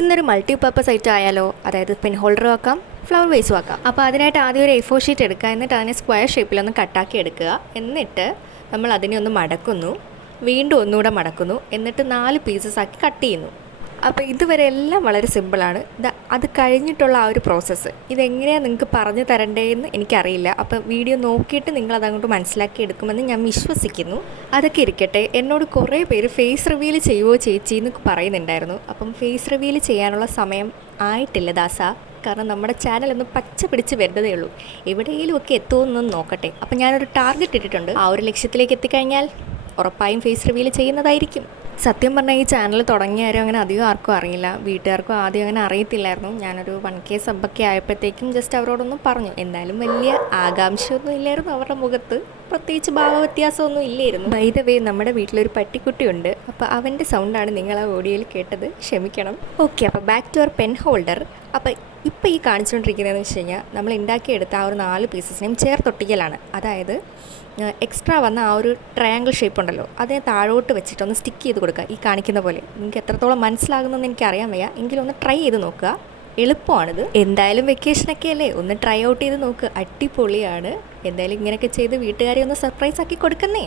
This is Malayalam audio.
ഇന്നൊരു മൾട്ടി പർപ്പസ് ഐറ്റം ആയാലോ, അതായത് പെൻ ഹോൾഡറും ആക്കാം, ഫ്ലവർ വേസും ആക്കാം. അപ്പോൾ അതിനായിട്ട് ആദ്യം ഒരു A4 ഷീറ്റ് എടുക്കുക, എന്നിട്ട് അതിനെ സ്ക്വയർ ഷേപ്പിലൊന്ന് കട്ടാക്കി എടുക്കുക. എന്നിട്ട് നമ്മൾ അതിനെ ഒന്ന് മടക്കുന്നു, വീണ്ടും ഒന്നുകൂടെ മടക്കുന്നു, എന്നിട്ട് 4 പീസസ് ആക്കി കട്ട് ചെയ്യുന്നു. അപ്പോൾ ഇതുവരെ എല്ലാം വളരെ സിമ്പിളാണ്. അത് കഴിഞ്ഞിട്ടുള്ള ആ ഒരു പ്രോസസ്സ് ഇതെങ്ങനെയാണ് നിങ്ങൾക്ക് പറഞ്ഞു തരണ്ടേന്ന് എനിക്കറിയില്ല. അപ്പോൾ വീഡിയോ നോക്കിയിട്ട് നിങ്ങളതങ്ങോട്ട് മനസ്സിലാക്കി എടുക്കുമെന്ന് ഞാൻ വിശ്വസിക്കുന്നു. അതൊക്കെ ഇരിക്കട്ടെ, എന്നോട് കുറേ പേര് ഫേസ് റിവീൽ ചെയ്യുമോ ചേച്ചി എന്ന് പറയുന്നുണ്ടായിരുന്നു. അപ്പം ഫേസ് റിവീൽ ചെയ്യാനുള്ള സമയം ആയിട്ടില്ല ദാസ, കാരണം നമ്മുടെ ചാനൽ ഒന്ന് പച്ച പിടിച്ച് വരുന്നതേ ഉള്ളൂ. എവിടെയെങ്കിലും ഒക്കെ എത്തുമെന്നൊന്ന് നോക്കട്ടെ. അപ്പം ഞാനൊരു ടാർഗറ്റ് ഇട്ടിട്ടുണ്ട്. ആ ഒരു ലക്ഷ്യത്തിലേക്ക് എത്തിക്കഴിഞ്ഞാൽ ഉറപ്പായും ഫേസ് റിവീൽ ചെയ്യുന്നതായിരിക്കും. സത്യം പറഞ്ഞാൽ ഈ ചാനൽ തുടങ്ങിയാരും അങ്ങനെ അധികം ആർക്കും അറിയില്ല. വീട്ടുകാർക്കും ആദ്യം അങ്ങനെ അറിയത്തില്ലായിരുന്നു. ഞാനൊരു 1K സബ്ബൊക്കെ ആയപ്പോഴത്തേക്കും ജസ്റ്റ് അവരോടൊന്നും പറഞ്ഞു. എന്നാലും വലിയ ആകാംക്ഷയൊന്നും ഇല്ലായിരുന്നു അവരുടെ മുഖത്ത്, പ്രത്യേകിച്ച് ഭാവവ്യത്യാസമൊന്നും ഇല്ലായിരുന്നു. ബൈ ദ വേ, നമ്മുടെ വീട്ടിലൊരു പട്ടിക്കുട്ടിയുണ്ട്. അപ്പോൾ അവൻ്റെ സൗണ്ടാണ് നിങ്ങൾ ആ ഓഡിയോയിൽ കേട്ടത്, ക്ഷമിക്കണം. ഓക്കെ, അപ്പോൾ back to our pen holder. അപ്പോൾ ഇപ്പോൾ ഈ കാണിച്ചുകൊണ്ടിരിക്കുന്നതെന്ന് വെച്ച് കഴിഞ്ഞാൽ നമ്മൾ ഉണ്ടാക്കിയെടുത്ത ആ ഒരു 4 പീസസിനെയും ചേർത്തൊട്ടിക്കലാണ്. അതായത് എക്സ്ട്രാ വന്ന ആ ഒരു ട്രയാങ്കിൾ ഷേപ്പ് ഉണ്ടല്ലോ, അതിനെ താഴോട്ട് വെച്ചിട്ടൊന്ന് സ്റ്റിക്ക് ചെയ്ത് കൊടുക്കുക. ഈ കാണിക്കുന്ന പോലെ. നിങ്ങൾക്ക് എത്രത്തോളം മനസ്സിലാകുന്നെന്ന് എനിക്കറിയാൻ വയ്യ, എങ്കിലും ഒന്ന് ട്രൈ ചെയ്ത് നോക്കുക. എളുപ്പമാണിത്. എന്തായാലും വെക്കേഷനൊക്കെ അല്ലേ, ഒന്ന് ട്രൈ ഔട്ട് ചെയ്ത് നോക്കുക. അടിപൊളിയാണ്. എന്തായാലും ഇങ്ങനെയൊക്കെ ചെയ്ത് വീട്ടുകാരെ ഒന്ന് സർപ്രൈസ് ആക്കി കൊടുക്കുന്നേ.